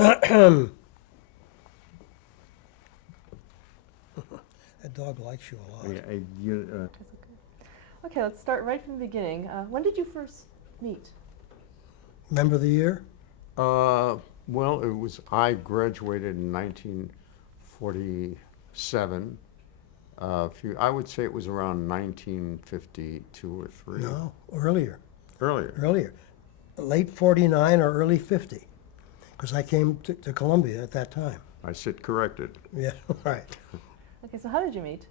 That dog likes you a lot. Okay, let's start right from the beginning. When did you first meet? Remember the year? Well, I graduated in 1947. I would say it was around 1952 or 3. No, earlier. Earlier. Earlier. Late 49 or early 50. Because I came to Columbia at that time. I sit corrected. Yeah, right. Okay, so how did you meet?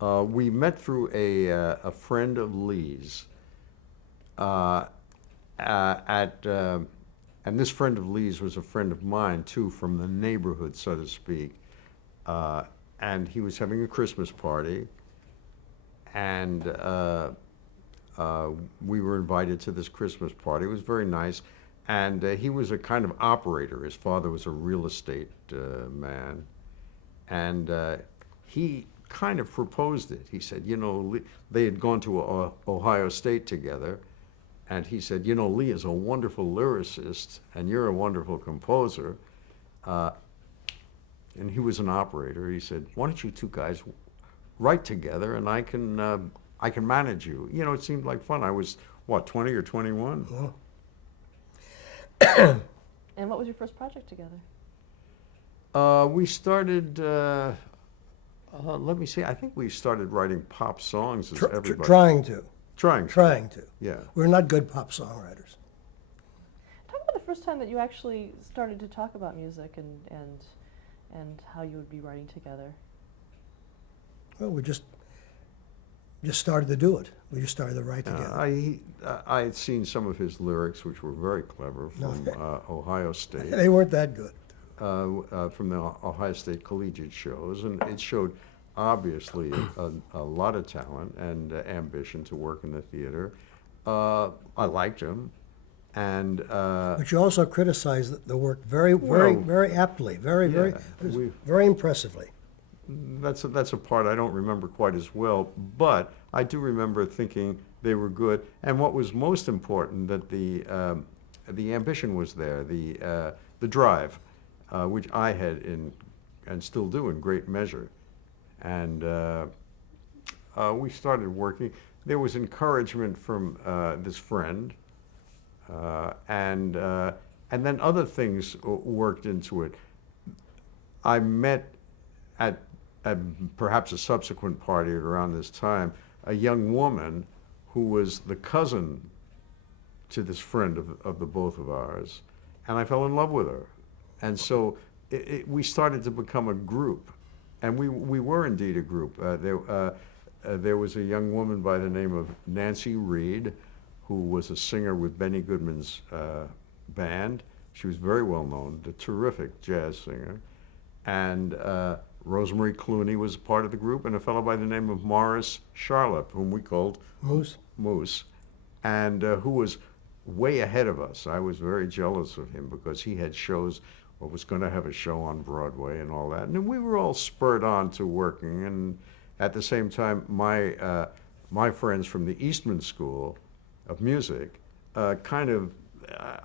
We met through a friend of Lee's and this friend of Lee's was a friend of mine too, from the neighborhood, so to speak. And he was having a Christmas party, and we were invited to this Christmas party. It was very nice, and he was a kind of operator. His father was a real estate man, and he kind of proposed it. He said, you know, they had gone to Ohio State together, and he said, you know, Lee is a wonderful lyricist, and you're a wonderful composer. And he was an operator. He said, why don't you two guys write together, and I can manage you. You know, it seemed like fun. I was, what, 20 or 21? Well, And what was your first project together? We started, let me see, I think we started writing pop songs as everybody. trying to. Trying to. Yeah. We're not good pop songwriters. Talk about the first time that you actually started to talk about music and how you would be writing together. Well, we just started to do it. We just started to write together. I had seen some of his lyrics, which were very clever, from Ohio State. They weren't that good. From the Ohio State collegiate shows, and it showed obviously a lot of talent and ambition to work in the theater. I liked him, and But you also criticized the work very aptly, very impressively. that's a part I don't remember quite as well, but I do remember thinking they were good. And what was most important, that the ambition was there, the drive, which I had and still do in great measure. And we started working. There was encouragement from this friend, and then other things worked into it. I met at perhaps a subsequent party around this time a young woman who was the cousin to this friend of the both of ours, and I fell in love with her. And so we started to become a group, and we were indeed a group. There was a young woman by the name of Nancy Reed, who was a singer with Benny Goodman's band. She was very well known, a terrific jazz singer. And Rosemary Clooney was part of the group, and a fellow by the name of Morris Charlotte, whom we called Moose, and who was way ahead of us. I was very jealous of him because he had shows, or was going to have a show on Broadway and all that. And we were all spurred on to working. And at the same time, my friends from the Eastman School of Music kind of,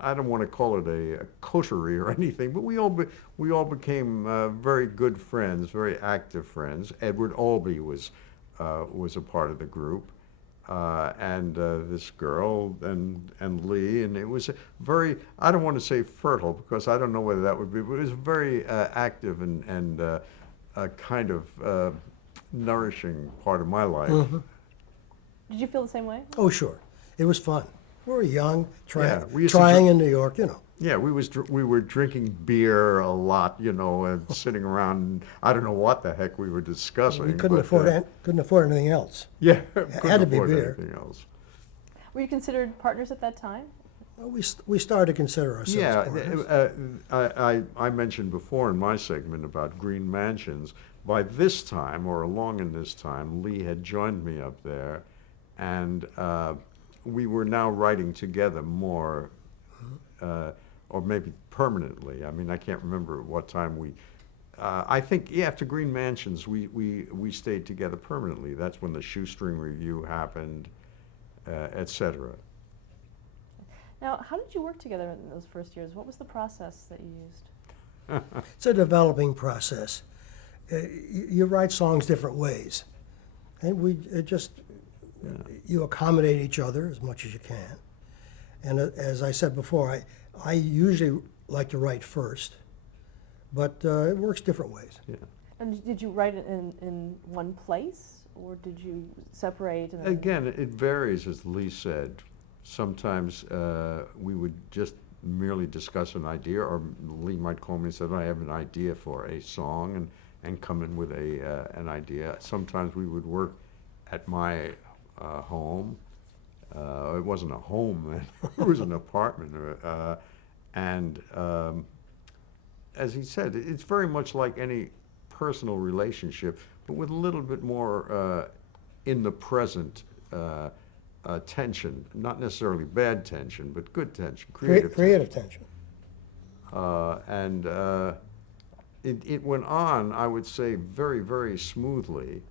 I don't want to call it a coterie or anything, but we all became very good friends, very active friends. Edward Albee was a part of the group. And this girl and Lee, and it was very, I don't want to say fertile, because I don't know whether that would be, but it was very active and a kind of nourishing part of my life. Mm-hmm. Did you feel the same way? Oh, sure. It was fun. We were young, Yeah, trying in New York, you know. Yeah, we were drinking beer a lot, you know, and sitting around. I don't know what the heck we were discussing. We couldn't afford anything else. Yeah, It couldn't had to be afford beer. anything else. Were you considered partners at that time? Well, we started to consider ourselves partners. I mentioned before in my segment about Green Mansions. By this time, or along in this time, Lee had joined me up there, and we were now writing together more, or maybe permanently. I mean, I can't remember at what time we. I think after Green Mansions, we stayed together permanently. That's when the Shoestring Review happened, etc. Now, how did you work together in those first years? What was the process that you used? It's a developing process. You write songs different ways, and you accommodate each other as much as you can. And as I said before, I usually like to write first, but it works different ways. Yeah. And did you write it in one place, or did you separate? And Again, it varies, as Lee said. Sometimes we would just merely discuss an idea, or Lee might call me and say, I have an idea for a song, and come in with an idea. Sometimes we would work at my home. It wasn't a home then, it was an apartment. And as he said, it's very much like any personal relationship, but with a little bit more in the present tension, not necessarily bad tension, but good tension, creative tension. And it went on, I would say, very, very smoothly.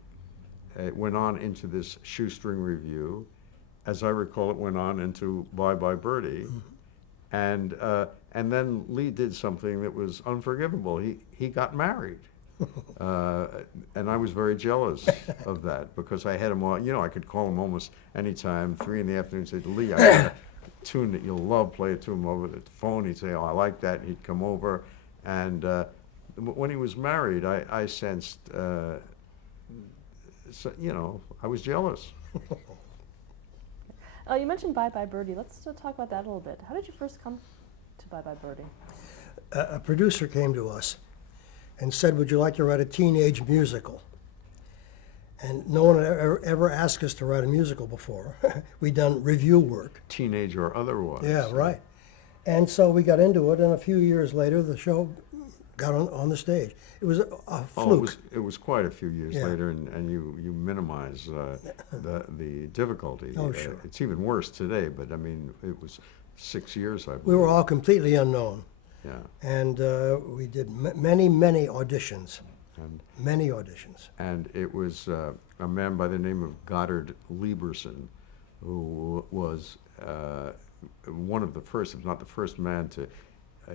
It went on into this Shoestring Review. As I recall, it went on into Bye Bye Birdie. Mm-hmm. And then Lee did something that was unforgivable. He got married. And I was very jealous of that, because I had him on, I could call him almost anytime, 3 in the afternoon, and say, Lee, I got a tune that you'll love, play it to him over the phone. He'd say, oh, I like that. And he'd come over. And when he was married, I sensed, I was jealous. You mentioned Bye Bye Birdie. Let's talk about that a little bit. How did you first come to Bye Bye Birdie? A producer came to us and said, would you like to write a teenage musical? And no one had ever asked us to write a musical before. We'd done review work. Teenage or otherwise. Yeah, right. And so we got into it, and a few years later, the show got on the stage. It was a fluke. It was quite a few years Yeah. later, and you minimize the difficulty. Oh, sure. It's even worse today, but I mean, it was 6 years, I believe. We were all completely unknown. Yeah. And we did many auditions. And Many auditions. And it was a man by the name of Goddard Lieberson, who was one of the first, if not the first man to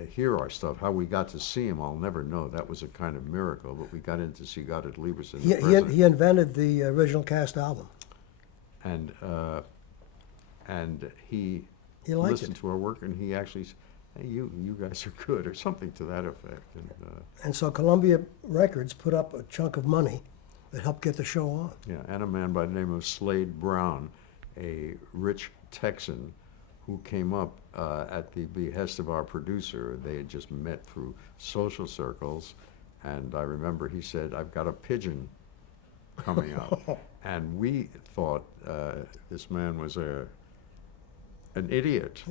hear our stuff. How we got to see him, I'll never know. That was a kind of miracle, but we got in to see Goddard Lieberson. He invented the original cast album. And he He liked listened it. to our work, and he actually said, hey, you guys are good, or something to that effect. And so Columbia Records put up a chunk of money that helped get the show on. Yeah, and a man by the name of Slade Brown, a rich Texan who came up at the behest of our producer. They had just met through social circles, and I remember he said, I've got a pigeon coming up. And we thought this man was an idiot,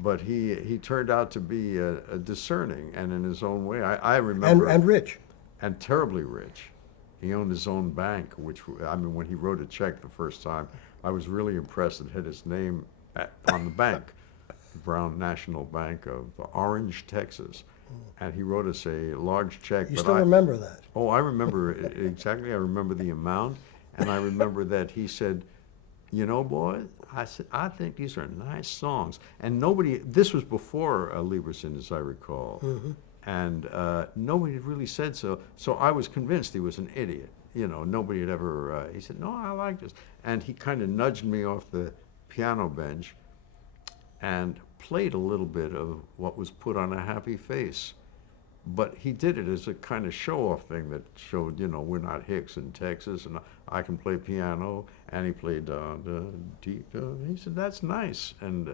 but he turned out to be a discerning, and in his own way. I remember. And rich. And terribly rich. He owned his own bank, when he wrote a check the first time, I was really impressed. It had his name on the bank, Brown National Bank of Orange, Texas. And he wrote us a large check. You still remember that? Oh, I remember it exactly. I remember the amount. And I remember that he said, boy, I said, I think these are nice songs. And this was before Lieberson, as I recall. Mm-hmm. And nobody had really said so. So I was convinced he was an idiot. Nobody had ever, he said, no, I like this. And he kind of nudged me off the piano bench and played a little bit of what was put on A Happy Face. But he did it as a kind of show-off thing that showed, we're not Hicks in Texas, and I can play piano, and he played he said, that's nice, and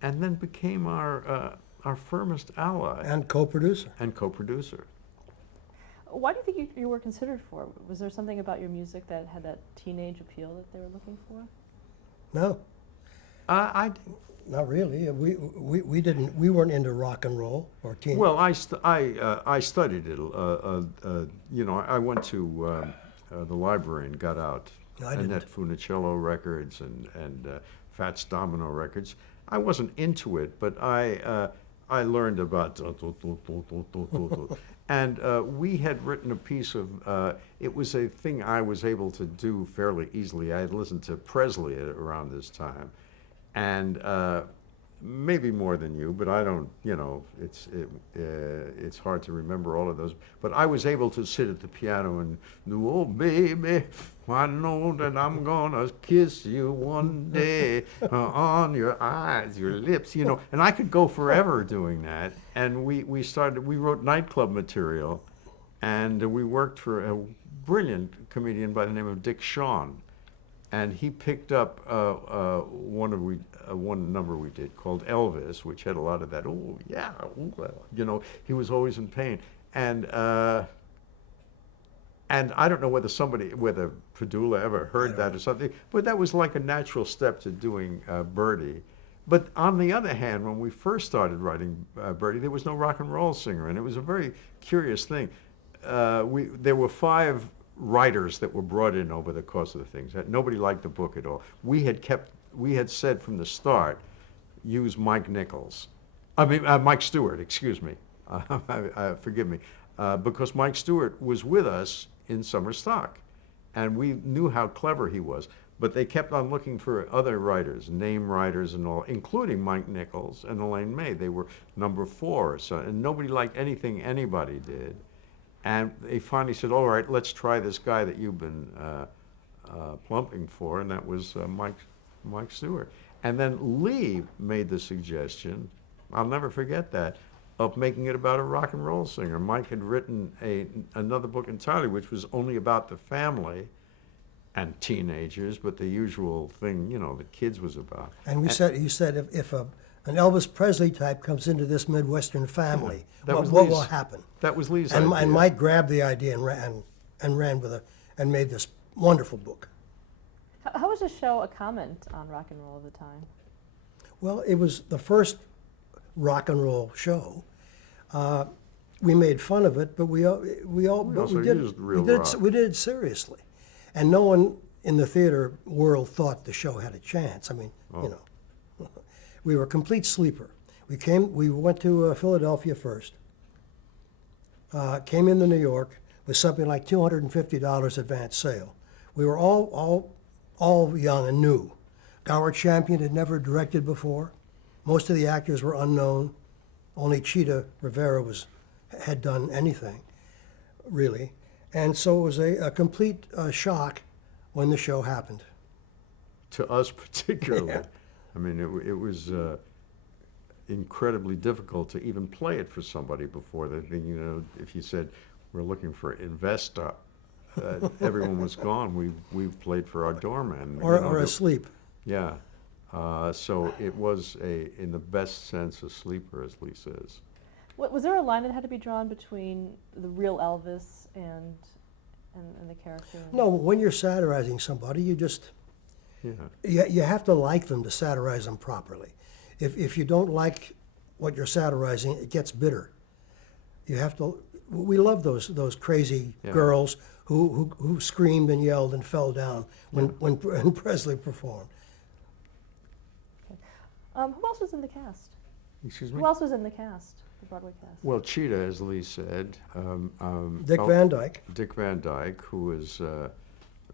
then became our firmest ally. And co-producer. And co-producer. Why do you think you were considered for? Was there something about your music that had that teenage appeal that they were looking for? No. Not really. We didn't. We weren't into rock and roll or teen. Well, I studied it. I went to the library and got out Annette Funicello records and Fats Domino records. I wasn't into it, but I learned about and we had written a piece of. It was a thing I was able to do fairly easily. I had listened to Presley around this time. and maybe more than you, but I don't, it's hard to remember all of those. But I was able to sit at the piano and do, oh baby, I know that I'm gonna kiss you one day on your eyes, your lips, and I could go forever doing that. And we wrote nightclub material, and we worked for a brilliant comedian by the name of Dick Shawn. And he picked up one number we did called Elvis, which had a lot of that. Oh yeah, ooh, he was always in pain, and I don't know whether Padula ever heard that or something, but that was like a natural step to doing Birdie. But on the other hand, when we first started writing Birdie, there was no rock and roll singer, and it was a very curious thing. There were 5 writers that were brought in over the course of the things. Nobody liked the book at all. We had said from the start, use Mike Stewart, excuse me. Forgive me. Because Mike Stewart was with us in summer stock, and we knew how clever he was. But they kept on looking for other writers, name writers and all, including Mike Nichols and Elaine May. They were number 4, and nobody liked anything anybody did. And they finally said, all right, let's try this guy that you've been plumping for, and that was Mike Stewart. And then Lee made the suggestion, I'll never forget that, of making it about a rock and roll singer. Mike had written another book entirely, which was only about the family and teenagers, but the usual thing, the kids was about. And you said if an Elvis Presley type comes into this Midwestern family, what will happen? That was Lee's idea. And Mike grabbed the idea and ran with it and made this wonderful book. How was the show a comment on rock and roll at the time? Well, it was the first rock and roll show. We made fun of it, but we did it seriously, and no one in the theater world thought the show had a chance. I mean, we were a complete sleeper. We went to Philadelphia first. Came into New York with something like $250 advance sale. We were all young and new. Gower Champion had never directed before. Most of the actors were unknown. Only Cheetah Rivera had done anything, really. And so it was a complete shock when the show happened. To us particularly. Yeah. I mean, it was incredibly difficult to even play it for somebody before. If you said, we're looking for investor, everyone was gone. We've played for our doorman. Or asleep. Yeah. So it was in the best sense, a sleeper, as Lee says. Was there a line that had to be drawn between the real Elvis and the character? No, when you're satirizing somebody, you have to like them to satirize them properly. If you don't like what you're satirizing, it gets bitter. You have to. We love those crazy girls who screamed and yelled and fell down when Presley performed. Who else was in the cast? Excuse me? Who else was in the cast, the Broadway cast? Well, Cheetah, as Lee said. Dick Van Dyke. Dick Van Dyke, who has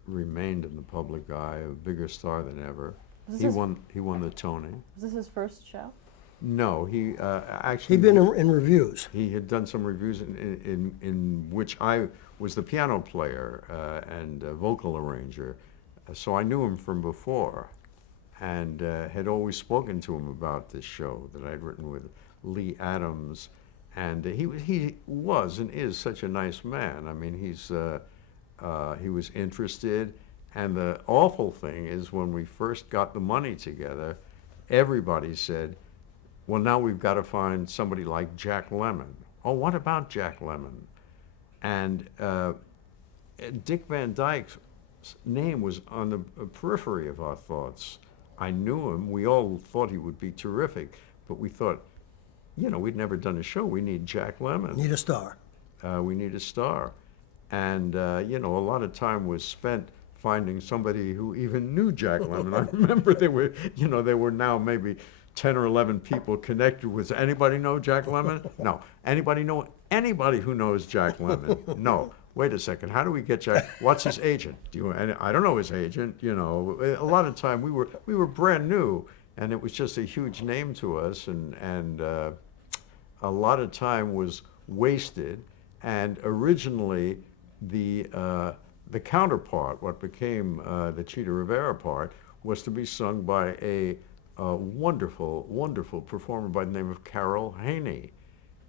remained in the public eye, a bigger star than ever. He won the Tony. Was this his first show? No, he actually. He'd been in reviews. He had done some reviews in which I was the piano player and vocal arranger, so I knew him from before, and had always spoken to him about this show that I'd written with Lee Adams, and he was and is such a nice man. I mean, he was interested, and the awful thing is when we first got the money together, everybody said, well, now we've got to find somebody like Jack Lemmon. Oh, what about Jack Lemmon? And Dick Van Dyke's name was on the periphery of our thoughts. I knew him. We all thought he would be terrific, but we thought, we'd never done a show. We need Jack Lemmon. Need a star. We need a star. And, a lot of time was spent finding somebody who even knew Jack Lemmon. I remember there were now maybe 10 or 11 people connected with. Anybody know Jack Lemmon? No. Anybody know anybody who knows Jack Lemmon? No. Wait a second. How do we get Jack? What's his agent? I don't know his agent. A lot of time we were brand new, and it was just a huge name to us, and a lot of time was wasted. And originally, the counterpart, what became the Cheetah Rivera part, was to be sung by a wonderful, wonderful performer by the name of Carol Haney,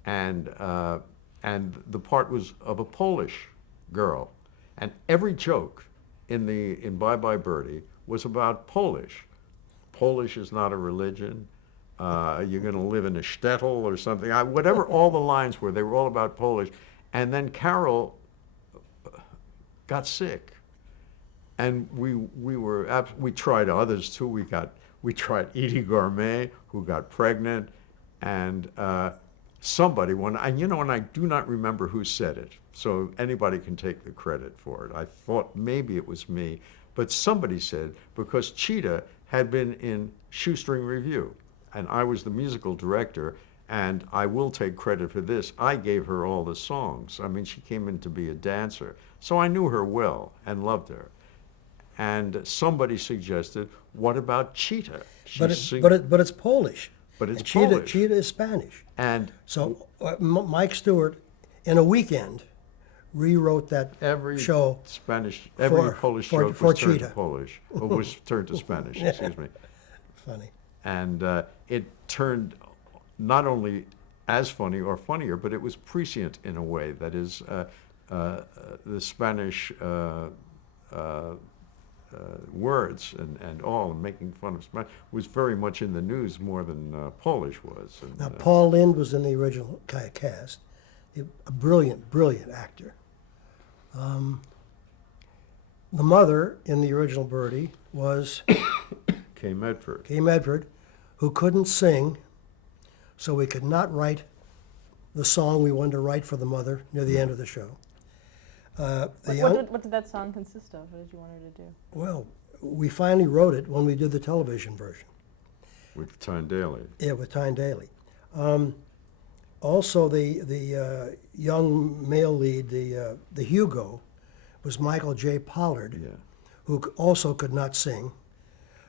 and the part was of a Polish girl, and every joke in Bye Bye Birdie was about Polish. Polish is not a religion. You're going to live in a shtetl or something. Whatever all the lines were, they were all about Polish. And then Carol got sick, and we tried others too. We tried Edie Gourmet, who got pregnant, and somebody and I do not remember who said it, so anybody can take the credit for it. I thought maybe it was me, but somebody said, because Cheetah had been in Shoestring Review, and I was the musical director, and I will take credit for this. I gave her all the songs. I mean, she came in to be a dancer, so I knew her well and loved her. And somebody suggested, what about Cheetah? But it's Polish. But it's And Cheetah, Polish. Cheetah is Spanish. And So Mike Stewart, in a weekend, rewrote that every show. Polish for joke was turned to Cheetah. Polish, or was turned to Spanish, excuse me. Funny. And it turned not only as funny or funnier, but it was prescient in a way. That is, the Spanish words and all, and making fun of Spanish, was very much in the news more than Polish was. And, Now, Paul Lynde was in the original cast, a brilliant, brilliant actor. The mother in the original Birdie was Kay Medford. Kay Medford, who couldn't sing, so we could not write the song we wanted to write for the mother near the end of the show. What did that song consist of? What did you want her to do? Well, we finally wrote it when we did the television version. With Tyne Daly. Yeah, with Tyne Daly. Also, the young male lead, the Hugo, was Michael J. Pollard, Yeah. who also could not sing.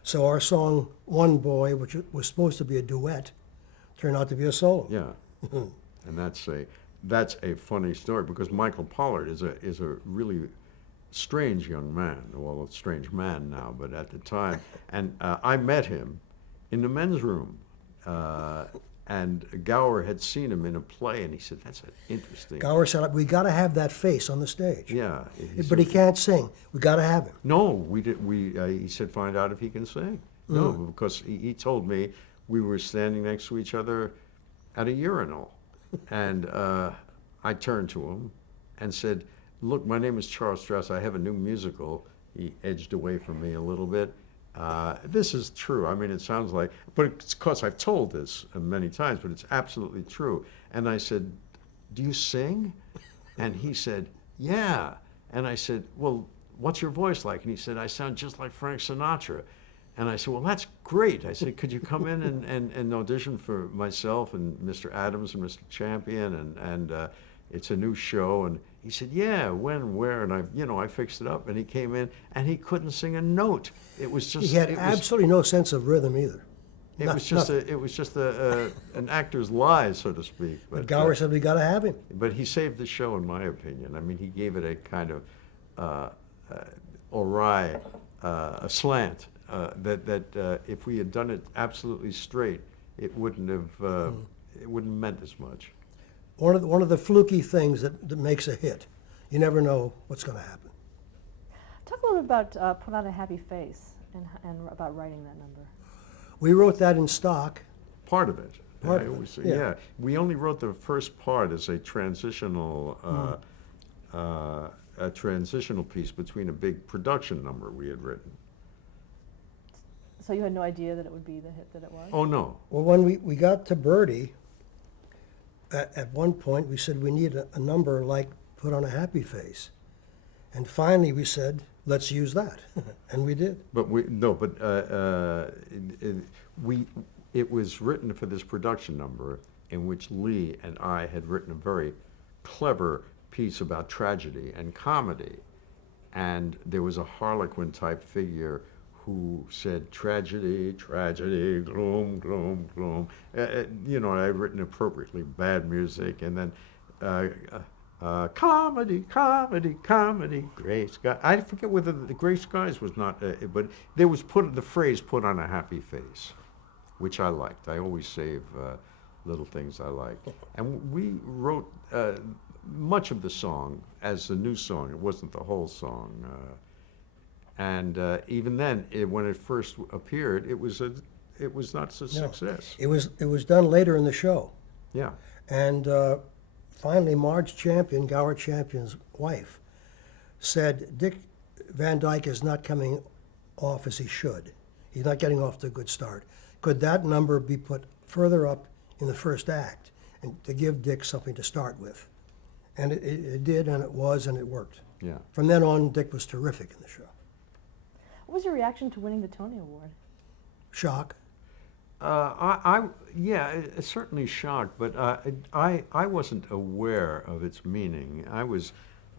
So our song "One Boy," which was supposed to be a duet, turned out to be a solo. Yeah. And that's a funny story, because Michael Pollard is a really strange young man. Well, a strange man now, but at the time, and I met him in the men's room, and Gower had seen him in a play, and he said, "That's an interesting." Gower said, "We got to have that face on the stage." Yeah. But he can't sing. We got to have him. No, we did. He said, "Find out if he can sing." No, because he told me we were standing next to each other at a urinal, and I turned to him and said, "Look, my name is Charles Strouse. I have a new musical." He edged away from me a little bit. This is true. I mean, it sounds like, but it's because I've told this many times, but it's absolutely true. And I said, "Do you sing?" And he said, "Yeah." And I said, "Well, what's your voice like?" And he said, "I sound just like Frank Sinatra." And I said, "Well, that's great." I said, "Could you come in and audition for myself and Mr. Adams and Mr. Champion, and it's a new show?" And he said, "Yeah, when, where?" And I fixed it up. And he came in, and he couldn't sing a note. It was just He had absolutely no sense of rhythm either. It was just an actor's lie, so to speak. But Gower said, "We got to have him." But he saved the show, in my opinion. I mean, he gave it a kind of awry, a slant. That if we had done it absolutely straight, it wouldn't have meant as much. One of the fluky things that makes a hit. You never know what's going to happen. Talk a little bit about Put On a Happy Face and about writing that number. We wrote that in stock. Part of it. Part I of it, always say, yeah. yeah. We only wrote the first part as a transitional piece between a big production number we had written. So you had no idea that it would be the hit that it was? Oh no. Well, when we got to Birdie, at one point we said we need a number like Put On a Happy Face. And finally we said, let's use that. And we did. But it was written for this production number, in which Lee and I had written a very clever piece about tragedy and comedy. And there was a Harlequin type figure who said tragedy, tragedy, gloom, gloom, gloom. You know, I've written appropriately bad music, and then uh, comedy, comedy, comedy, gray sky. I forget whether the gray skies was not, but there was the phrase put on a happy face, which I liked. I always save little things I like. And we wrote much of the song as a new song. It wasn't the whole song. And even then, when it first appeared, it was not a No. success. It was done later in the show. Yeah. And finally, Marge Champion, Gower Champion's wife, said, Dick Van Dyke is not coming off as he should. He's not getting off to a good start. Could that number be put further up in the first act and to give Dick something to start with? And it did, and it worked. Yeah. From then on, Dick was terrific in the show. What was your reaction to winning the Tony Award? Shock. Yeah, certainly shocked, but I wasn't aware of its meaning.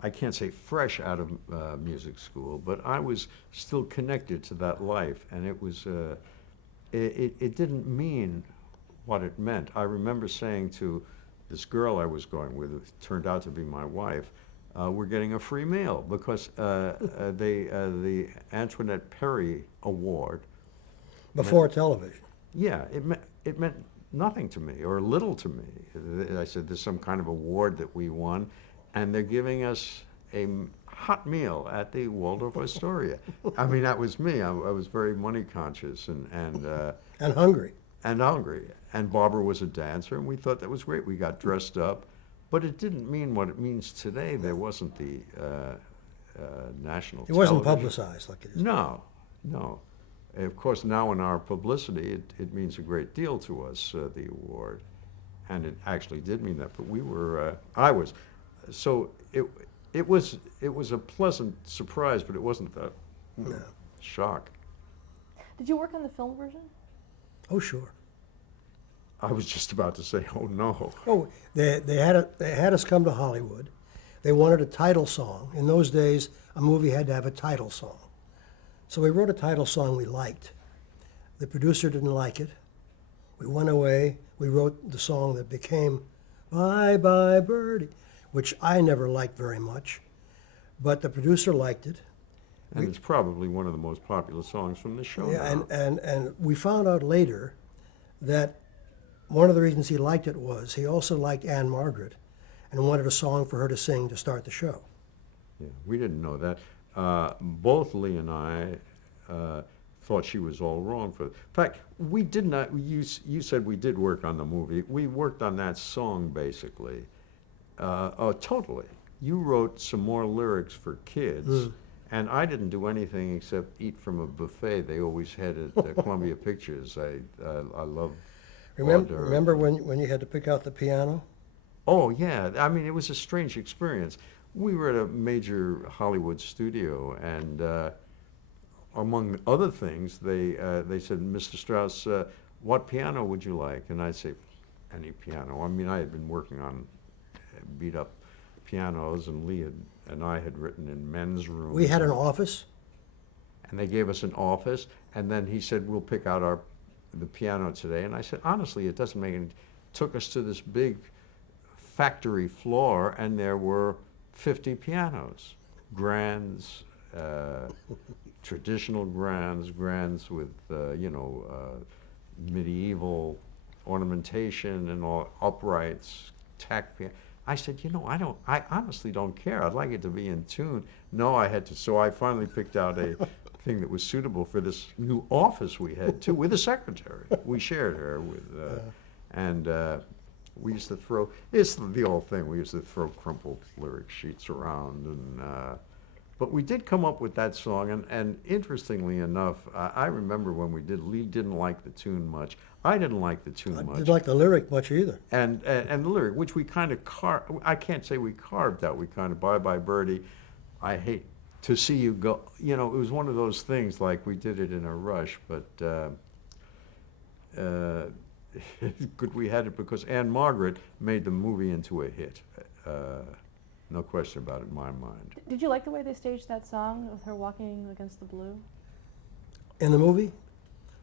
I can't say fresh out of music school, but I was still connected to that life, and it didn't mean what it meant. I remember saying to this girl I was going with, who turned out to be my wife, we're getting a free meal because the Antoinette Perry Award. Before television. Yeah, it meant nothing to me or little to me. I said, there's some kind of award that we won, and they're giving us a hot meal at the Waldorf Astoria. I mean, that was me. I was very money conscious and hungry. and hungry. And Barbara was a dancer, and we thought that was great. We got dressed up, but it didn't mean what it means today. There wasn't the national. It wasn't television. publicized like it is. No, no. Of course, now in our publicity, it means a great deal to us, the award, and it actually did mean that. But we were, I was, so it was a pleasant surprise, but it wasn't that shock. Did you work on the film version? Oh, sure. I was just about to say, oh no. Oh, they had us come to Hollywood. They wanted a title song. In those days, a movie had to have a title song. So we wrote a title song we liked. The producer didn't like it. We went away. We wrote the song that became Bye Bye Birdie, which I never liked very much. But the producer liked it. And it's probably one of the most popular songs from the show Yeah, now. and we found out later that one of the reasons he liked it was he also liked Anne Margaret and wanted a song for her to sing to start the show. Yeah, we didn't know that. Both Lee and I thought she was all wrong for it. In fact, we did not, you said we did work on the movie. We worked on that song, basically. Totally. You wrote some more lyrics for kids, and I didn't do anything except eat from a buffet they always had at Columbia Pictures. I love Remember when you had to pick out the piano? Oh, yeah. I mean, it was a strange experience. We were at a major Hollywood studio, and among other things, they said, Mr. Strouse, what piano would you like? And I'd say, any piano. I mean, I had been working on beat-up pianos, and Lee and I had written in men's rooms. We had an office. And they gave us an office, and then he said, we'll pick out the piano today. And I said, honestly, it doesn't make any. Took us to this big factory floor, and there were 50 pianos, grands, traditional grands with, medieval ornamentation and all, uprights, tack piano. I said, I honestly don't care. I'd like it to be in tune. No, I had to, so I finally picked out a thing that was suitable for this new office we had too, with a secretary. We shared her with, and we used to throw, it's the old thing, we used to throw crumpled lyric sheets around, and but we did come up with that song, and interestingly enough, I remember when we did, Lee didn't like the tune much. I didn't like the tune I much. didn't like the lyric much either. And the lyric, which we kind of I can't say we carved out, we kind of, Bye Bye Birdie, I hate to see you go. It was one of those things, like we did it in a rush, but good we had it because Anne Margaret made the movie into a hit. No question about it in my mind. Did you like the way they staged that song with her walking against the blue? In the movie,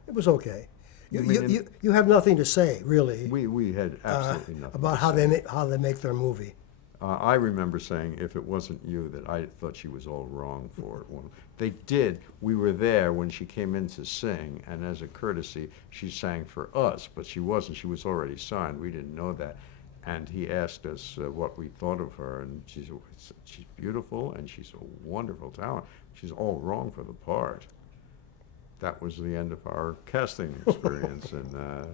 it was okay. You mean in- You have nothing to say, really, We had absolutely nothing about to how say. how they make their movie. I remember saying, if it wasn't you, that I thought she was all wrong for it. They did. We were there when she came in to sing, and as a courtesy, she sang for us, but she wasn't. She was already signed. We didn't know that. And he asked us what we thought of her, and she's beautiful, and she's a wonderful talent. She's all wrong for the part. That was the end of our casting experience, and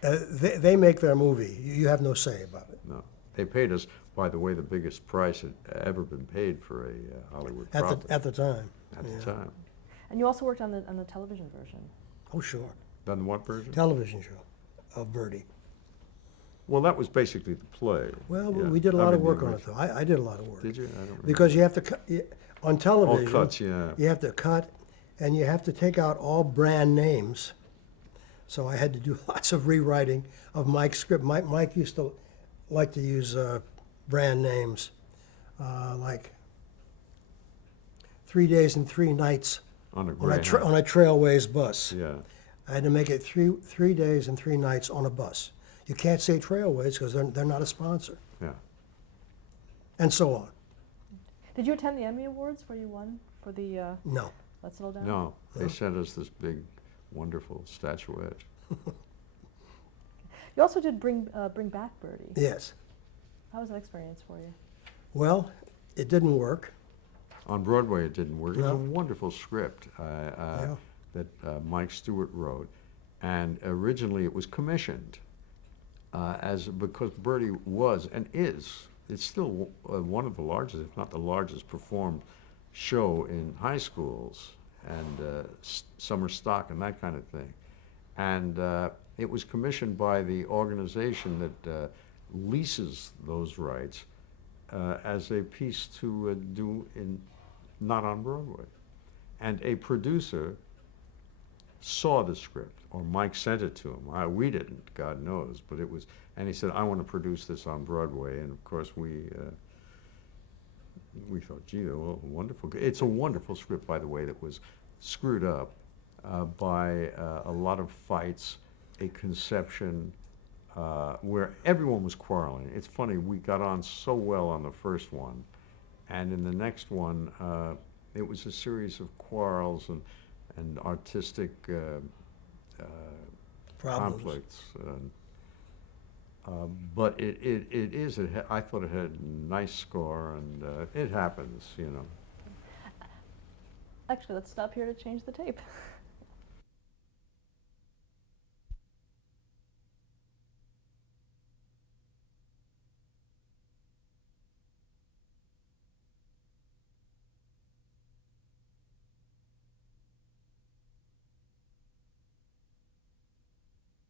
They make their movie. You have no say about it. no. They paid us, by the way, the biggest price had ever been paid for a Hollywood property At the time. at yeah. the time. And you also worked on the television version. Oh, sure. Done what version? Television show of Birdie. Well, that was basically the play. Well, yeah. we did a I lot of mean, the work on it, original. though. I did a lot of work. Did you? I don't remember. Because you have to cut, on All television. cuts, yeah. You have to cut, and you have to take out all brand names. So I had to do lots of rewriting of Mike's script. Mike used to like to use brand names, like 3 days and 3 nights On a on Greyhound. a Trailways bus. Yeah. I had to make it 3 days and 3 nights on a bus. You can't say Trailways because they're not a sponsor, Yeah. and so on. Did you attend the Emmy Awards where you won for the No. Let's Settle Down? No, they No. sent us this big, wonderful statuette. You also did Bring Back Birdie. Yes. How was that experience for you? Well, it didn't work. On Broadway, it didn't work. It was No. a wonderful script that Mike Stewart wrote, and originally it was commissioned because Birdie was and is. It's still one of the largest, if not the largest, performed show in high schools and summer stock and that kind of thing. And it was commissioned by the organization that leases those rights as a piece to do not on Broadway. And a producer saw the script, or Mike sent it to him. We didn't, God knows, but it was, and he said, I want to produce this on Broadway. And of course we thought, gee, well, wonderful. It's a wonderful script, by the way, that was screwed up by a lot of fights, a conception where everyone was quarreling. It's funny, we got on so well on the first one, and in the next one, it was a series of quarrels and artistic Problems. conflicts. But I thought it had a nice score, and it happens, you know. Actually, let's stop here to change the tape.